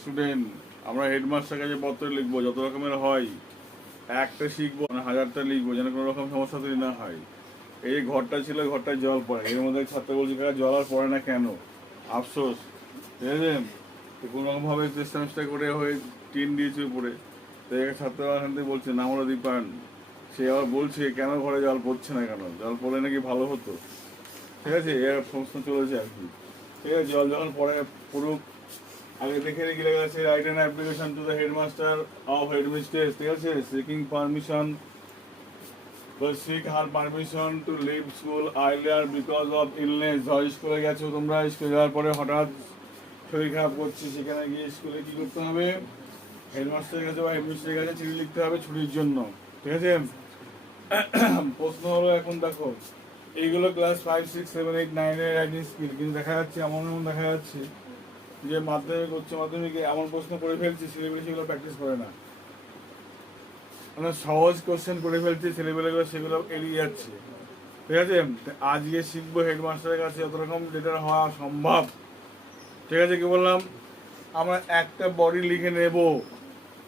Student আমরা headmaster কাছে পত্র লিখব, যত রকমের হয়, একটা শিখব না হাজারটা লিখব, যেন কোনো রকম সমস্যা তৈরি না হয়। এই ঘরটা ছিল ঘরটায় জল পড়ে, এর মধ্যে ছাত্র বলছে, কাকা, জল আর পড়ে না কেন? আফসোস। বুঝলেন তো কোনো রকমভাবে মেষ্টা করে হয়ে টিন দিয়েছে উপরে। তো এই ছাত্র থেকে বলছে নামরা দীপান সে আবার বলছে, কেন ঘরে জল পড়ছে না কেন? জল পড়লে নাকি ভালো হতো? ঠিক আছে? এর প্রশ্ন চলেছে আর কি। ঠিক আছে, জল যখন পরে পড়ুক আগে দেখে রেখে আছে write an application to the headmaster of headmistress ঠিক আছে? Seeking permission seek her permission to leave school earlier because of illness ধর স্কুলে গেছো তোমরা স্কুলে যাওয়ার পরে হঠাৎ শরীর খারাপ করছে, সেখানে গিয়ে স্কুলে কি করতে হবে? হেডমাস্টারের কাছে বা হেডমিস্ট্রের কাছে চিঠি লিখতে হবে ছুটির জন্য, ঠিক আছে? প্রশ্ন হলো এখন দেখো, এইগুলো class five six seven eight নাইনের রাইটিং স্কিল কিন্তু দেখা যাচ্ছে, এমন এমন দেখা যাচ্ছে যে মাধ্যমিক, উচ্চ মাধ্যমিকে এমন প্রশ্ন করে ফেলছে ছেলেমেয়ে সেগুলো প্র্যাকটিস করে না। মানে সহজ কোশ্চেন করে ফেলছে ছেলেমেয়েগুলো সেগুলো এড়িয়ে যাচ্ছে। ঠিক আছে? আজকে শিখব হেডমাস্টারের কাছে যত রকম লেটার হওয়া সম্ভব। ঠিক আছে? কি বললাম? আমরা একটা বডি লিখে নেব।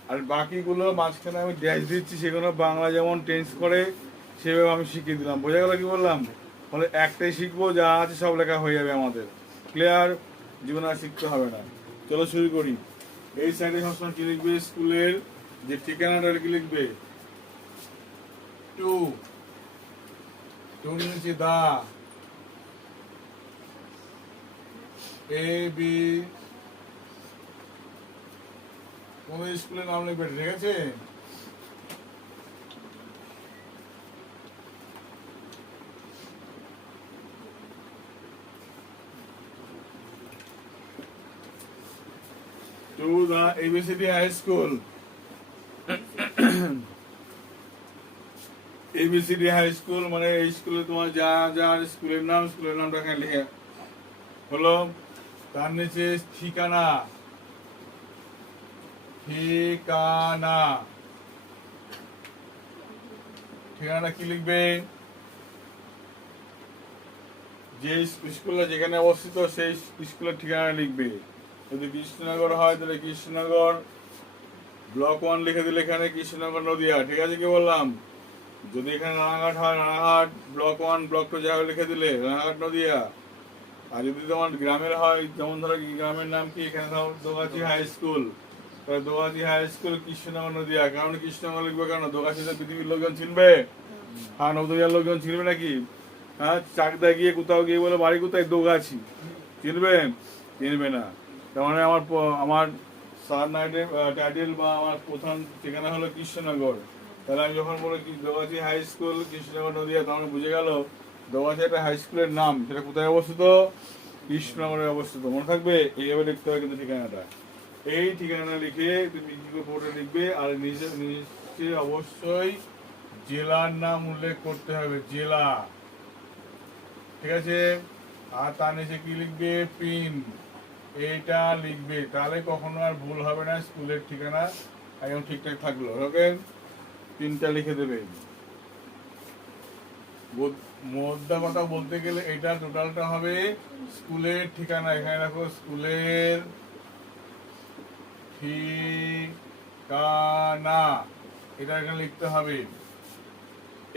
আর বাকিগুলো মাঝখানে আমি ড্যাশ দিচ্ছি, সেগুলো বাংলা যেমন টেন্স করে, সেভাবে আমি শিখিয়ে দিলাম। বোঝা গেল কি বললাম? ফলে একটাই শিখব, যা আছে সব লেখা হয়ে যাবে আমাদের। ক্লিয়ার জীবনে আর শিখতে হবে না। চলো শুরু করি। এই সাইডে সবসময় কি লিখবে? স্কুলের যে ঠিকানাটা কি লিখবে? টু। টু নিচে দা। এ, বি। কোন স্কুলের নাম লিখবে ঠিক আছে? To the ABCD High School. ABCD high school মানে এই স্কুলে তোমার যা যা স্কুলের নাম স্কুলের নামটা এখানে লিখে হলো তার নিচে ঠিকানা। ঠিকানা। ঠিকানাটা কি লিখবে? যে স্কুলটা যেখানে অবস্থিত সেই স্কুলের ঠিকানা লিখবে। যদি কৃষ্ণনগর হয়, তাহলে কৃষ্ণনগর। ব্লক ওয়ান লিখে দিলে এখানে কৃষ্ণনগর নদিয়া, ঠিক আছে কি বললাম? যদি এখানে রানাঘাট হয়, Ranaghat, block one, block two জায়গা লিখে দিলে, রানাঘাট, নদিয়া। আর যদি তোমার গ্রামের হয়, যেমন ধরো গ্রামের নাম কি? এখানে Dogachhi high school. Dogachhi high school, Krishnanagar, Nadia. কারণ কৃষ্ণনগর লিখবে কেন? দোগাছি তো পৃথিবীর লোকজন চিনবে? হ্যাঁ নদিয়ার লোকজন চিনবে নাকি? হ্যাঁ চাকদা গিয়ে কোথাও গিয়ে বলে, বাড়ি কোথায়? দোগাছি। চিনবে? চিনবে না। তার মানে আমার আমার সার নাইটের টাইটেল বা আমার প্রধান ঠিকানা হলো কৃষ্ণনগর। তাহলে আমি যখন বলি দোগাছি হাই স্কুল, কৃষ্ণনগর নদিয়া, তখন বুঝে গেল দোগাছি একটা হাই স্কুলের নাম। সেটা কোথায় অবস্থিত? কৃষ্ণনগরে অবস্থিত। মনে থাকবে? এইভাবে লিখতে হবে কিন্তু ঠিকানাটা। এই ঠিকানা লিখে তুমি কি করে লিখবে? আর নিজে নিচে অবশ্যই জেলার নাম উল্লেখ করতে হবে। জেলা। ঠিক আছে? আর তার নিচে কি লিখবে? পিন। এইটা লিখবে, তাহলে কখনো আর ভুল হবে না, স্কুলের ঠিকানা একদম ঠিকঠাক থাকল। ওকে? তিনটা লিখে দেবে। মোদ্দা কথা বলতে গেলে এটা টোটালটা হবে স্কুলের ঠিকানা। এখানে রাখো স্কুলের ঠিকানা। এটা এখানে লিখতে হবে।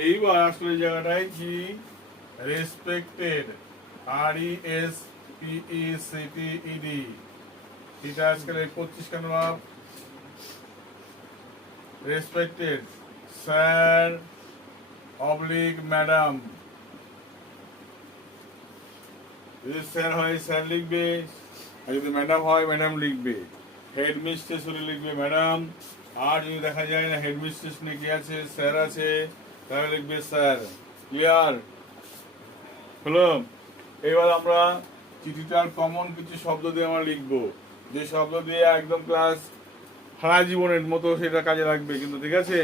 এইবার আসলে জায়গাটায় কি? Respected R E S P E C T E D এটা আজকাল পঁচিশ কেন রেসপেক্টেড স্যার অবলিক ম্যাডাম যদি স্যার হয় স্যার লিখবে। আর যদি ম্যাডাম হয় ম্যাডাম লিখবে। হেড মিস্ট্রেস লিখবে ম্যাডাম আর যদি দেখা যায় না হেড মিস্ট্রেস কি আছে? স্যার আছে, তাহলে লিখবে স্যার ক্লিয়ার হলো? এবার আমরা চিঠিটার কমন কিছু শব্দ দিয়ে আমরা লিখব। যে শব্দ দিয়ে একদম ক্লাস সারা জীবনের মতো সেটা কাজে লাগবে। কিন্তু ঠিক আছে,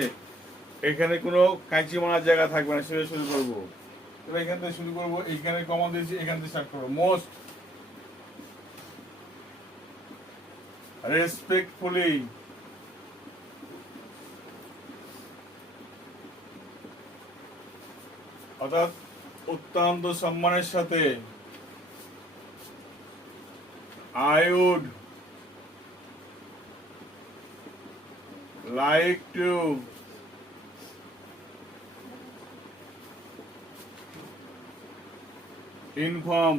এখানে কোনো কাঁচি মারার জায়গা থাকবে না, সেটা শুরু করব। এখান থেকে শুরু করব এইখানে কমন দিয়েছি, এখান থেকে স্টার্ট করব। মোস্ট রেসপেক্টফুলি অর্থাৎ অত্যন্ত সম্মানের সাথে I would like to inform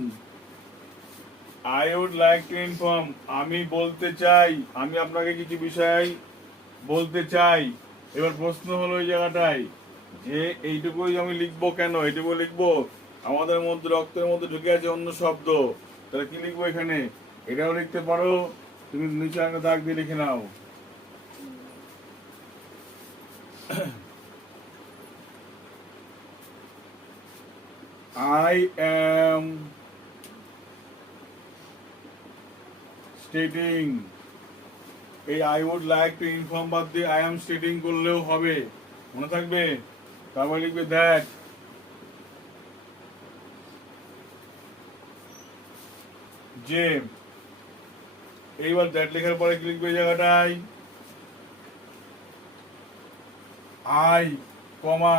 I would like to inform আমি বলতে চাই, আমি আপনাকে কিছু বিষয় বলতে চাই। এবার প্রশ্ন হলো এই জায়গাটায়, যে এইটুকুই আমি লিখব কেন? এইটুকু লিখব, আমাদের মধ্যে রক্তের মধ্যে ঢুকে আছে অন্য শব্দ। তাহলে কি লিখব এখানে? এটাও লিখতে পারো, তুমি নিচে একটা দাগ দিয়ে লিখে নাও। I am stating. এই I would like to inform বাদ দিয়ে আই এম স্টেটিং করলেও হবে। মনে থাকবে? তারপর লিখবে দ্যাট যে এইবার দ্যাট লেখার পরে কি লিখবে এই জায়গাটায় I comma.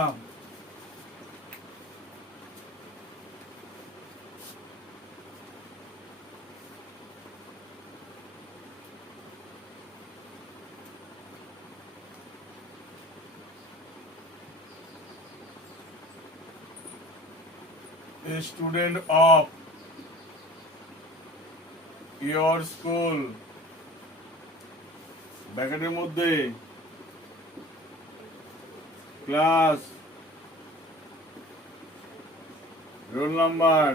A student your school. ব্যাকেটের মধ্যে class roll number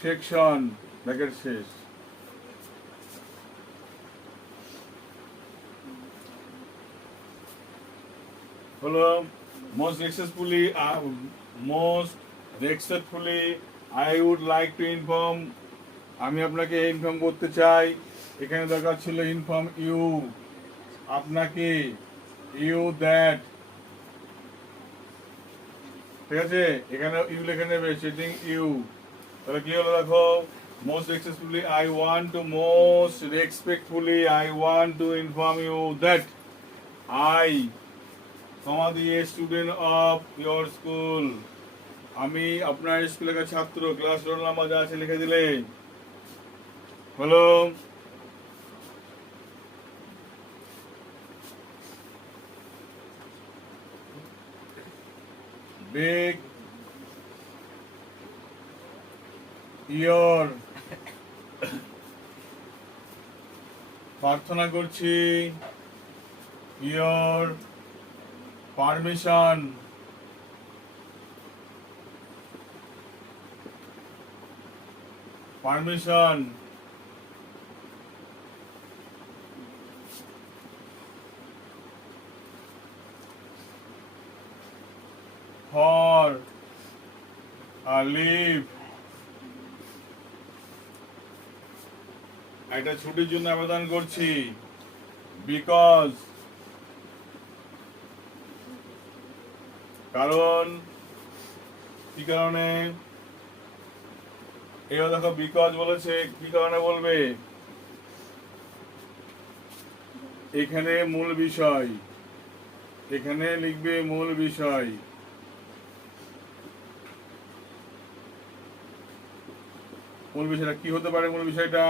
section bracket শেষ. হলো most respectfully most respectfully I would like to inform আমি আপনাকে ইনফর্ম করতে চাই, এখানে দরকার ছিল ইনফর্ম ইউ আপনাকে ইউ দ্যাট ঠিক আছে? এখানে ইউ লিখে নেবে সেটিং ইউ তাহলে কি হলো দেখো? Most respectfully I want to most respectfully I want to inform you that I দিয়ে স্টুডেন্ট অফ ইয়োর স্কুল আমি আপনার স্কুলের ছাত্র ক্লাস রোল নাম্বার যা আছে লিখে দিলে হলো বিগ ইয়র প্রার্থনা করছি your permission. Permission. For a leave একটা ছুটির জন্য আবেদন করছি। বিকজ কারণ, কি কারণে? এও দেখো বিকজ বলেছে, কি কারণে বলবে? এখানে মূল বিষয়। এখানে লিখবে মূল বিষয়। মূল বিষয়টা কি হতে পারে? মূল বিষয়টা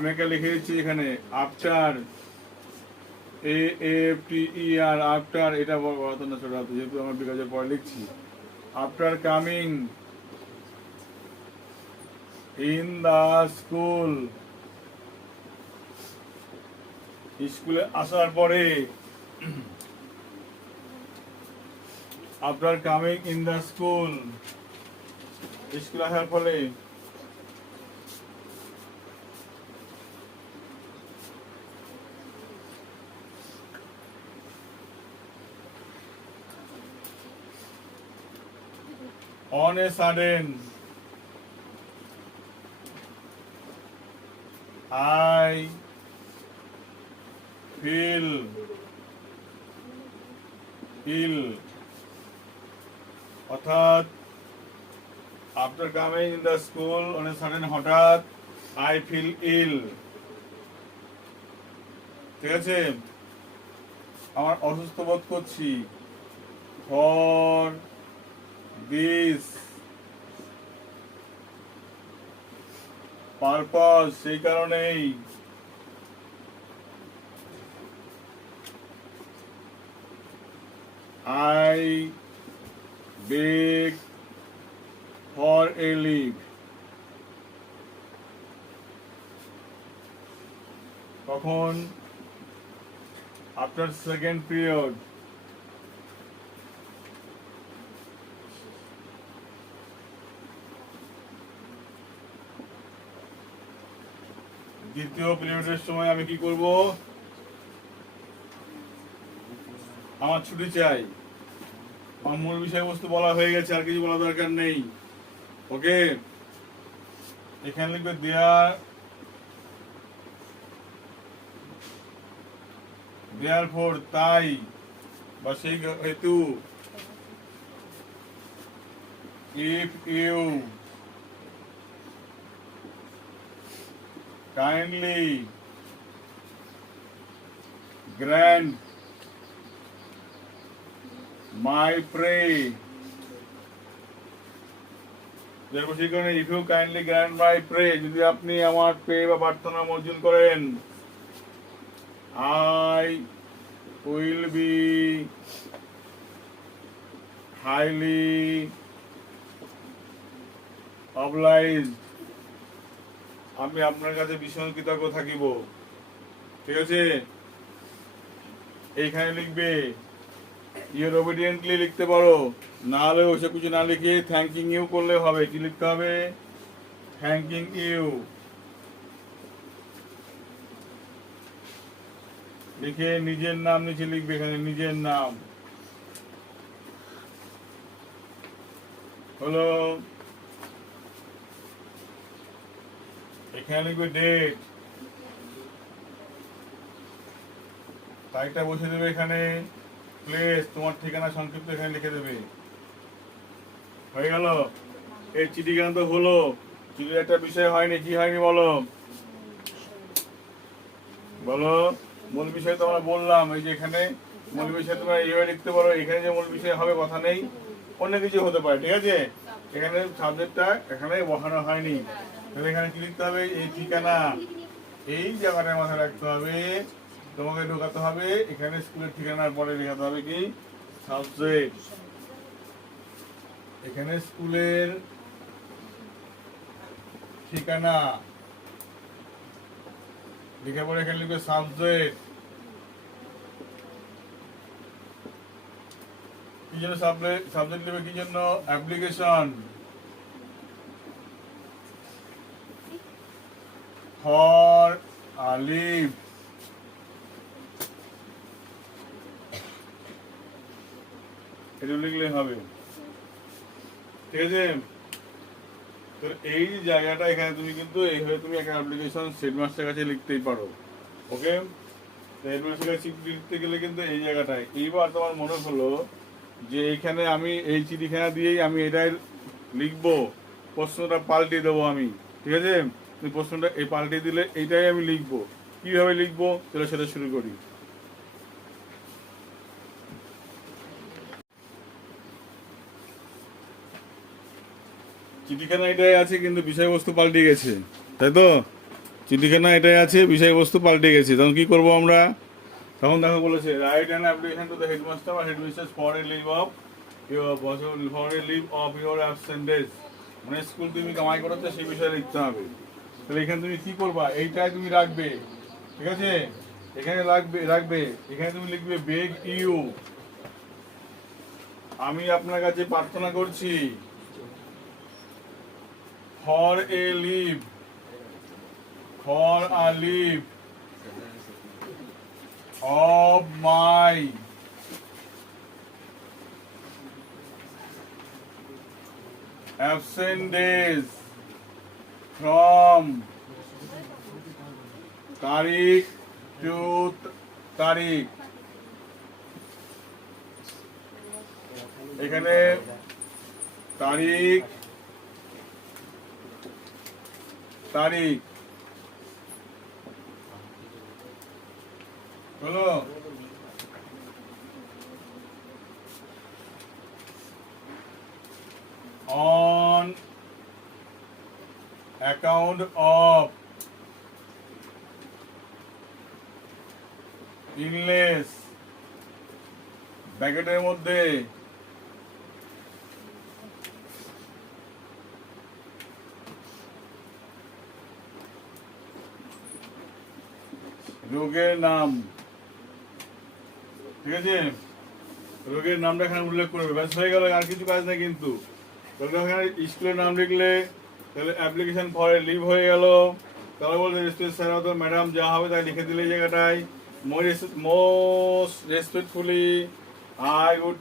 আমি একটা লিখে দিচ্ছি এখানে after A F T R after এটা বলতো না, ছোট যেহেতু আমার বিকাশের পরে লিখছি। After coming in the school স্কুলে আসার পরে after coming in the school স্কুলে আসার ফলে on a sudden, I feel ill. অর্থাৎ after coming in the school on a sudden হঠাৎ আই ফিল ইল ঠিক আছে? আমার অসুস্থ বোধ করছি। ফর দিস পারপাস সেই কারণেই। I beg for a leave কখন? আফটার সেকেন্ড পিরিয়ড দ্বিতীয় পিরিয়ডের সময় আমি কি করব? আমার ছুটি চাই। আমার মূল বিষয়বস্তু বলা হয়ে গেছে, আর কিছু বলা দরকার নেই। ওকে? এখানে লিখবে দেয়ার দেয়ার ফোর তাই বা সেই হেতু if you kindly grant my pray যেরকম কারণে if you kindly grand my pray যদি আপনি আমার প্রে বা প্রার্থনা মঞ্জুর করেন I will be highly obliged আমি আপনার কাছে ভীষণ কৃতজ্ঞ থাকিব। ঠিক আছে? এইখানে লিখবে ইউর ওবিডিয়েন্টলি লিখতে পারো। না হলে ওইসব কিছু না লিখে থ্যাঙ্কিং ইউ করলে হবে। কি লিখতে হবে? থ্যাঙ্কিং ইউ লিখে নিজের নাম নিচে লিখবে এখানে, নিজের নাম। হলো এখানে লিখবে ডেট তারিখটা বসে দেবে এখানে। প্লেস তোমার ঠিকানা সংক্ষিপ্ত এখানে লিখে দেবে। হয়ে গেল। এই চিঠিখানা তো হলো। চিঠির একটা বিষয় হয়নি, কি হয়নি বলো? বলো, মূল বিষয় তো আমরা বললাম। এই যে এখানে মূল বিষয় তোমরা এইভাবে লিখতে পারো। এখানে যে মূল বিষয় হবে, কথা নেই। অন্য কিছু হতে পারে, ঠিক আছে? এখানে সাবজেক্টটা এখানে বসানো হয়নি। তাহলে এখানে কি লিখতে হবে এই ঠিকানা। এই জায়গাটার মাথায় রাখতে হবে, তোমাকে ঢোকাতে হবে, এখানে স্কুলের ঠিকানার পরে লেখাতে হবে কি? সাবজেক্ট এখানে স্কুলের ঠিকানা। লিখে পরে এখানে লিখবে সাবজেক্ট কি জন্য সাবজেক্ট লিখবে কি জন্য? Application a leave. এটা লিখলে হবে। ঠিক আছে? তো এই জায়গাটা এখানে তুমি কিন্তু এইভাবে তুমি একটা অ্যাপ্লিকেশন হেডমাস্টার কাছে লিখতেই পারো। ওকে হেডমাস্টার কাছে লিখতে গেলে কিন্তু এই জায়গাটায়। এইবার তোমার মনে হলো যে এইখানে আমি এই চিঠিখানা দিয়েই আমি এটাই লিখব, প্রশ্নটা পাল্টে দেবো আমি। ঠিক আছে? তুমি প্রশ্নটা এই পাল্টে দিলে এইটাই আমি লিখব। কীভাবে লিখব? চলো সেটা শুরু করি। চিঠিখানা এটাই আছে, কিন্তু বিষয়বস্তু পাল্টে গেছে। তাই তো? চিঠিখানা এটাই আছে, বিষয়বস্তু পাল্টে গেছে। তখন কি করব আমরা? তখন দেখো বলেছে write an application to the headmaster বা headmistress for a leave of your for a leave of your absentage মানে স্কুল তুমি কামাই করাচ্ছ সেই বিষয়ে লিখতে হবে। তাহলে এখানে তুমি কি করবা? এইটাই তুমি রাখবে। ঠিক আছে? এখানে রাখবে রাখবে। এখানে তুমি লিখবে বেগ ইউ আমি আপনার কাছে প্রার্থনা করছি। For a leave. For a leave. Of my absent from তারিখ টু তারিখ। এখানে তারিখ তারিখ। হলো অন অ্যাকাউন্ট অফ ইনলেস ব্যাকেটের মধ্যে রোগের নাম। ঠিক আছে? রোগের নামটা এখানে উল্লেখ করবে। ব্যাস হয়ে গেল, আর কিছু কাজ নেই কিন্তু। ওখানে স্কুলের নাম লিখলে তাহলে অ্যাপ্লিকেশন ফরে লিভ হয়ে গেল। তাহলে বলতে রেসপেক্ট স্যার তো ম্যাডাম যা হবে তাই লিখে দিলে জায়গাটায়। Most respectfully I would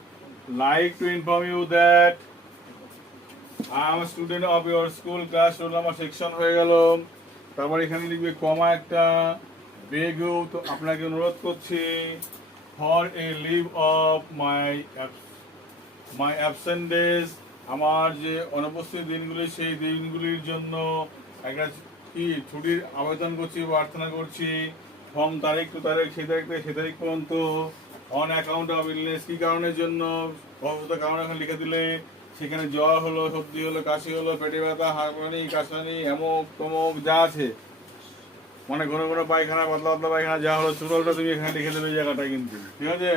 like to inform you that I am student of your school class roll number section হয়ে গেল। তারপর এখানে লিখবে কমা একটা বেগু। তো আপনাকে অনুরোধ করছি for a leave of my my days আমার যে অনুপস্থিত দিনগুলি, সেই দিনগুলির জন্য একটা কি ছুটির আবেদন করছি, প্রার্থনা করছি। ফর্ম তারিখ টু তারিখ, সেই তারিখ থেকে সে তারিখ পর্যন্ত অন অ্যাকাউন্ট অফ ইলনেস কী কারণের জন্য অসুস্থ কারণ এখন লিখে দিলে, সেখানে জ্বর হলো, সর্দি হলো, কাশি হলো, পেটে ব্যথা হাঁপানি কাশানি, এমক, তমক, যা আছে। মানে ঘন ঘন পায়খানা, পাতলা পাতলা পায়খানা, যা হলো চুরলটা তুমি এখানে লিখে দেবে জায়গাটা কিন্তু। ঠিক আছে?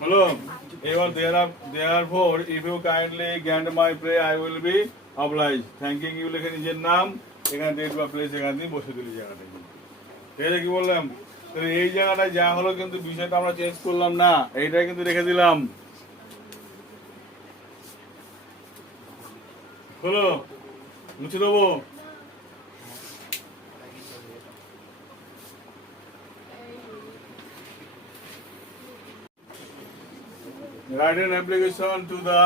There R therefore if you kindly grand my pray I will be obliged thanking you লিখে নিজের নাম। এখানে ডেট বা প্লেস এখানে দিয়ে বসে দিলি জায়গাটা। কিন্তু ঠিক আছে কি বললাম? তাহলে এই জায়গাটায় যা হলো কিন্তু বিষয়টা আমরা চেঞ্জ করলাম না। এইটাই কিন্তু রেখে দিলাম। হলো মুছে দেবো? Write an application to the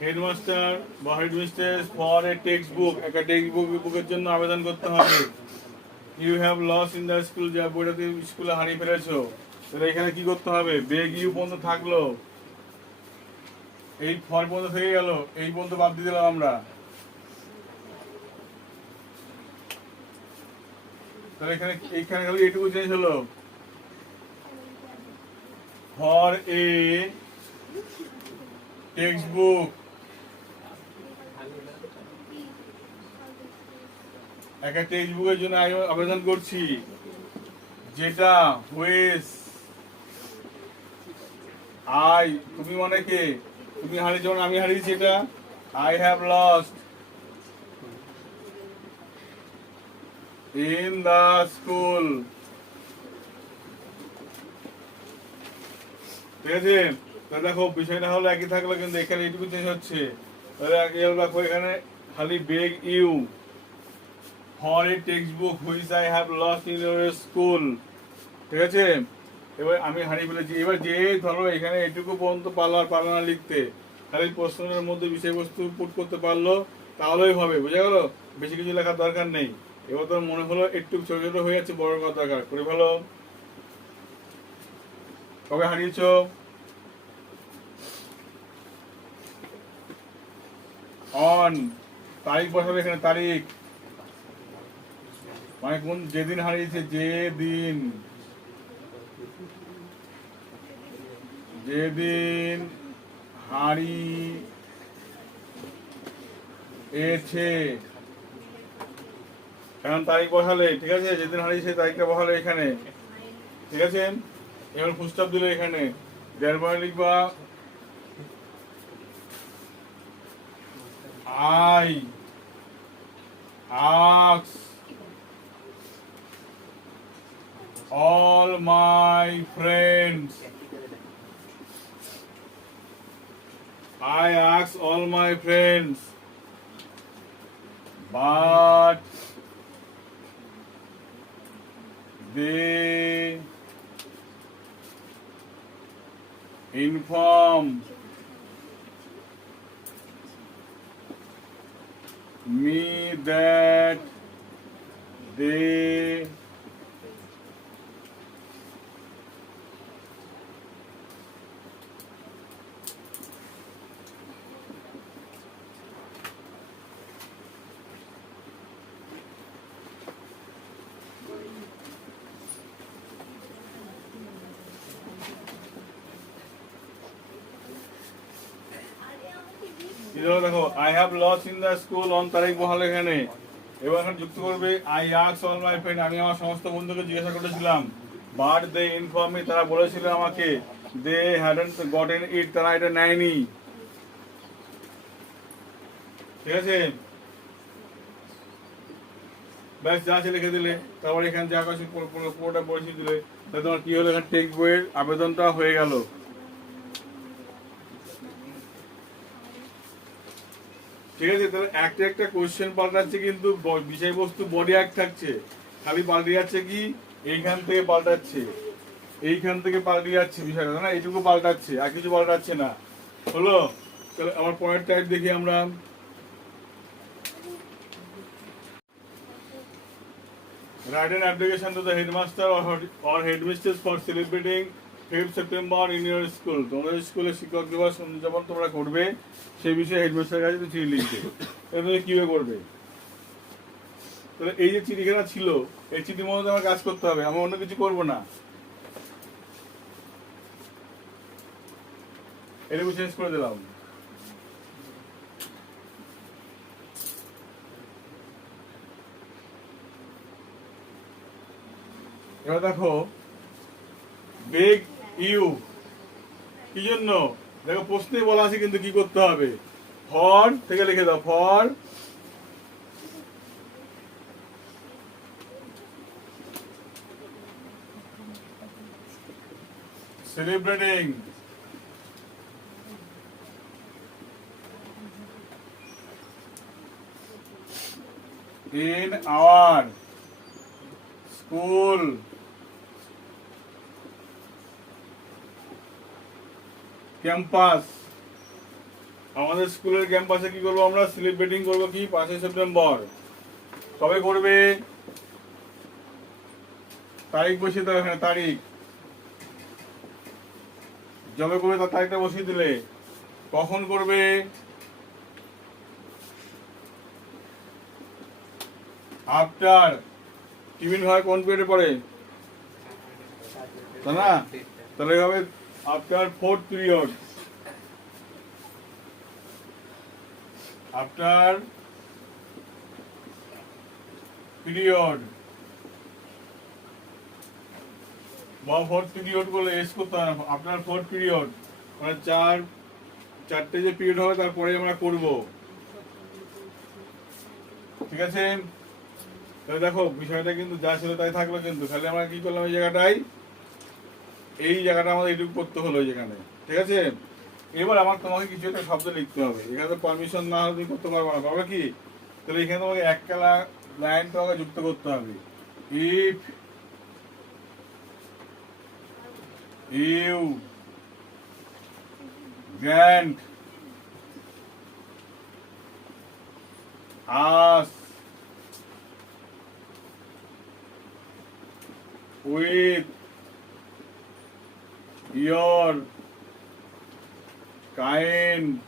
headmaster, বা headmistress for a textbook, একটা টেক্সট বুক বুকের জন্য আবেদন করতে হবে। You have loss in the school যা বইটা স্কুলে হারিয়ে ফেলেছো, তাহলে এখানে কি করতে হবে? বেগ ইউ পর্যন্ত থাকল। এই ফল পর্যন্ত থেকে গেল। এই পর্যন্ত বাদ দিয়ে দিলাম আমরা। তাহলে এখানে এইখানে খালি এইটুকু চেঞ্জ হলো। ফর এ টেক্সট বুক একটা টেক্সট বুকের জন্য আবেদন করছি। যেটা হুইস আই তুমি মানে কে? তুমি হারিয়েছ আমি হারিয়েছি এটা। I have lost in the school ঠিক আছে? দেখো বিষয়টা হলো একই থাকল কিন্তু এখানে এইটুকু চেঞ্জ হচ্ছে। দেখো, এখানে খালি beg you for a textbook which I have lost in your school ঠিক আছে? এবার আমি হারিয়ে ফেলেছি এবার যে ধরো এখানে এটুকু পর্যন্ত পারল আর পারল না লিখতে খালি প্রশ্নের মধ্যে বিষয়বস্তু পুট করতে পারল, তাহলেই হবে, বুঝা গেল? বেশি কিছু লেখার দরকার নেই। এবার তোর মনে হলো একটু ছোট ছোট হয়ে যাচ্ছে, বড় করার দরকার। করে ভালো কবে হারিয়েছো? অন, তারিখ বসাবে এখানে তারিখ। মানে কোন, যেদিন হারিয়েছে যে দিন যেদিন হারিয়েছে। এখন তারিখ বসালে, ঠিক আছে? যেদিন হারিয়েছে, তারিখটা বসালে এখানে। ঠিক আছে? এবার ফুস্টাপ দিলে এখানে। দেড় লিখবা I ask all my friends. I ask all my friends, but they inform me that they সেজন্য দেখো I have loss in the school on তারিখ বহাল এখানে। এবার এখানে যুক্ত করবে আই আক্স অল মাই ফ্রেন্ড আমি আমার সমস্ত বন্ধুকে জিজ্ঞাসা করেছিলাম। বাট দে ইনফর্ম মি তারা বলেছিল আমাকে দে হ্যাডন্ট গটেন ইট তারা এটা নেয়নি। ঠিক আছে? ব্যাস, যা আছে লিখে দিলে। তারপরে এখানে যা কাছে পুরোটা পরিচিত দিলে। তোমার কি হলো? এখানে টেক বইয়ের আবেদনটা হয়ে গেল। ঠিক আছে তাহলে একটা একটা কোশ্চেন পাল্টাচ্ছে কিন্তু বিষয়বস্তু বডি এক থাকছে। খালি পাল্টে যাচ্ছে কি? এইখান থেকে পাল্টাচ্ছে। এইখান থেকে পাল্টে যাচ্ছে বিষয়টা না? এইটুকু পাল্টাচ্ছে আর কিছু পাল্টাচ্ছে না। হলো? তাহলে আমার পয়েন্ট টাইপ দেখি আমরা। Application to the headmaster or, her- or headmistress for celebrating 5th September your school. তোমাদের স্কুলে শিক্ষক দিবস উদযাপন তোমরা করবে, সেই বিষয়ে হেডমাস্টারের কাছে তুমি চিঠি লিখবে। এটা তুমি কীভাবে করবে? তাহলে এই যে চিঠিখানা ছিল, এই চিঠির মধ্যে আমার কাজ করতে হবে। আমি অন্য কিছু করব না। এটুকু চেঞ্জ করে দিলাম। এবার দেখো, বেগ ইউ, কি জন্য? দেখো, প্রশ্নে বলা আছে কিন্তু কি করতে হবে? ফর থেকে লিখে দাও for celebrating, in our school campus. আমাদের স্কুলের ক্যাম্পাসে কি করব আমরা? সেলিব্রেটিং করব কি? পাঁচই সেপ্টেম্বর। কবে করবে? তারিখ বসিয়ে দাও এখানে, তারিখ। জবে করবে তার তারিখটা বসিয়ে দিলে। কখন করবে? আফটার। টিফিন হয় কোন পিরিয়ডে পরে তা না? তাহলে হবে after fourth period after period বা ফোর্থ পিরিয়ড বলে এস করতে হয় আপনার ফোর্থ পিরিয়ড মানে চার, চারটে যে পিরিয়ড হবে তারপরে আমরা করব। ঠিক আছে? তাহলে দেখো, বিষয়টা কিন্তু যা ছিল তাই থাকল কিন্তু। তাহলে আমরা কি করলাম এই জায়গাটাই এই জায়গাটা আমাদের এটুকু করতে হলো যেখানে, ঠিক আছে? এবার আমার তোমাকে কিছু একটা শব্দ লিখতে হবে। এখানে পারমিশন না হলে তুমি করতে পারবে না। পারবে কি? তাহলে এখানে তোমাকে এক কালা লাইন তোমাকে যুক্ত করতে হবে। If you grand us with your kind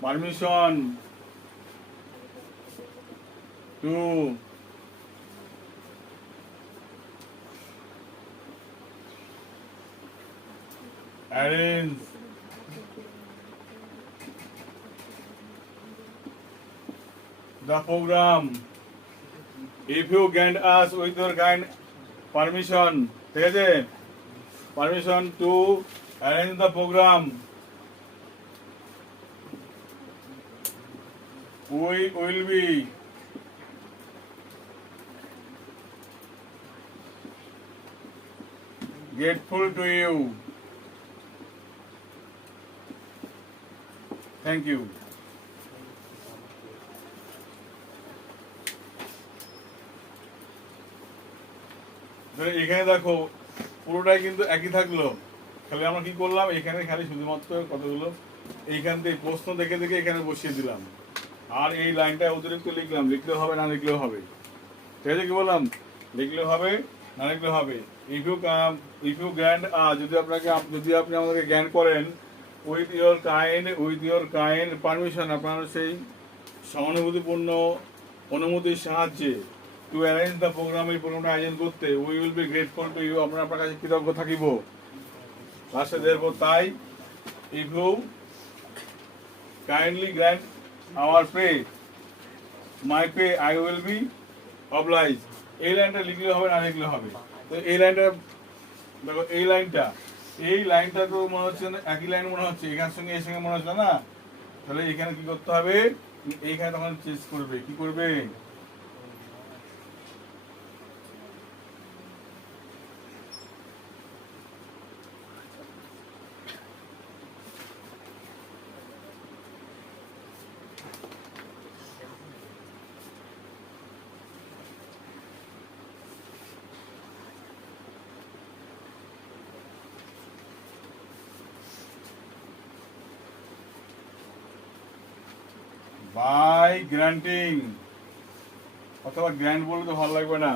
permission. To. Arrange. The program. If you grant us with your kind permission ঠিক আছে permission to arrange the programme we will be grateful to you thank you ধরো এখানে দেখো, পুরোটাই কিন্তু একই থাকল। খালি আমরা কি করলাম, এখানে খালি শুধুমাত্র কতগুলো, এইখান থেকে প্রশ্ন দেখে দেখে এখানে বসিয়ে দিলাম। আর এই লাইনটা অতিরিক্ত লিখলাম লিখলেও হবে, না লিখলেও হবে। ঠিক আছে কি বললাম? লিখলেও হবে, না লিখলেও হবে। If you if you grand যদি আপনাকে যদি আপনি আমাদেরকে জ্ঞান করেন with your kind with your kind permission আপনার সেই সহানুভূতিপূর্ণ অনুমতির সাহায্যে টু অ্যারেঞ্জ দ্য প্রোগ্রাম এই প্রোগ্রামটা আয়োজন করতে we will be grateful to you আমরা আপনার কাছে কৃতজ্ঞ থাকিব। লাস্টে দেখব তাই, if you kindly grant our pay, my pay, I will be obliged. এই লাইনটা লিখলে হবে, না লিখলে হবে? তো এই লাইনটা, দেখো, এই লাইনটা এই লাইনটা তো মনে হচ্ছে একই লাইন মনে হচ্ছে এখানের সঙ্গে এর সঙ্গে মনে হচ্ছে না? তাহলে এখানে কি করতে হবে? এইখানে তখন চেঞ্জ করবে, কি করবে? বাই গ্রান্টিং অথবা গ্র্যান্ড বললে তো ভালো লাগবে না।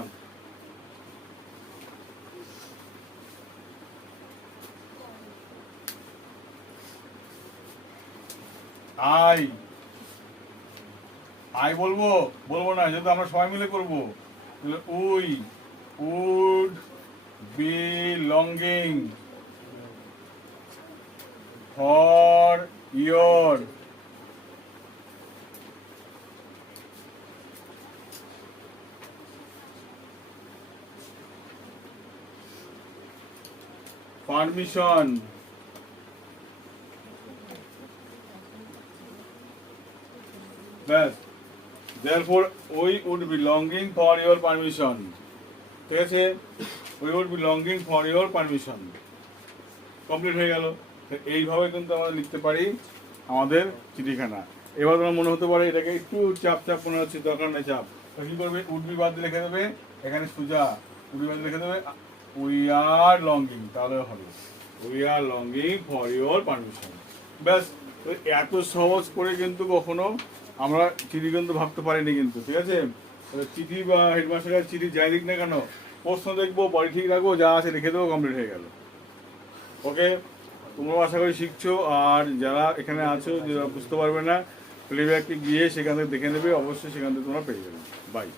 আই আই বলব? বলব না যেহেতু আমরা সবাই মিলে করব। We would be longing for your permission ব্যাস therefore, we would be longing for your permission. ঠিক আছে we would be longing for your permission. Complete হয়ে গেল। এইভাবে কিন্তু আমরা লিখতে পারি আমাদের চিঠিখানা। এবার তোমার মনে হতে পারে এটাকে একটু চাপ চাপ মনে হচ্ছে, দরকার নেই চাপ। তো কি করবে? উডবি বাদ লিখে দেবে। এখানে সুজা। উডবি বাদ লিখে দেবে। উই আর লঙ্গিং তাহলে হবে। We are longing for your permission ব্যাস, তো এত সহজ করে কিন্তু কখনো আমরা চিঠি কিন্তু ভাবতে পারিনি কিন্তু, ঠিক আছে? চিঠি বা হেডমাস্টারের চিঠি যাই দিক না কেন, প্রশ্ন দেখব বডি ঠিক রাখব, যা আছে লিখে দেবো কমপ্লিট হয়ে গেল। ওকে? তোমরাও আশা করি শিখছো, আর যারা এখানে আছো, যারা বুঝতে পারবে না প্লেব্যাকে গিয়ে সেখান থেকে দেখে নেবে, অবশ্যই সেখান থেকে তোমরা পেয়ে যাবে। বাই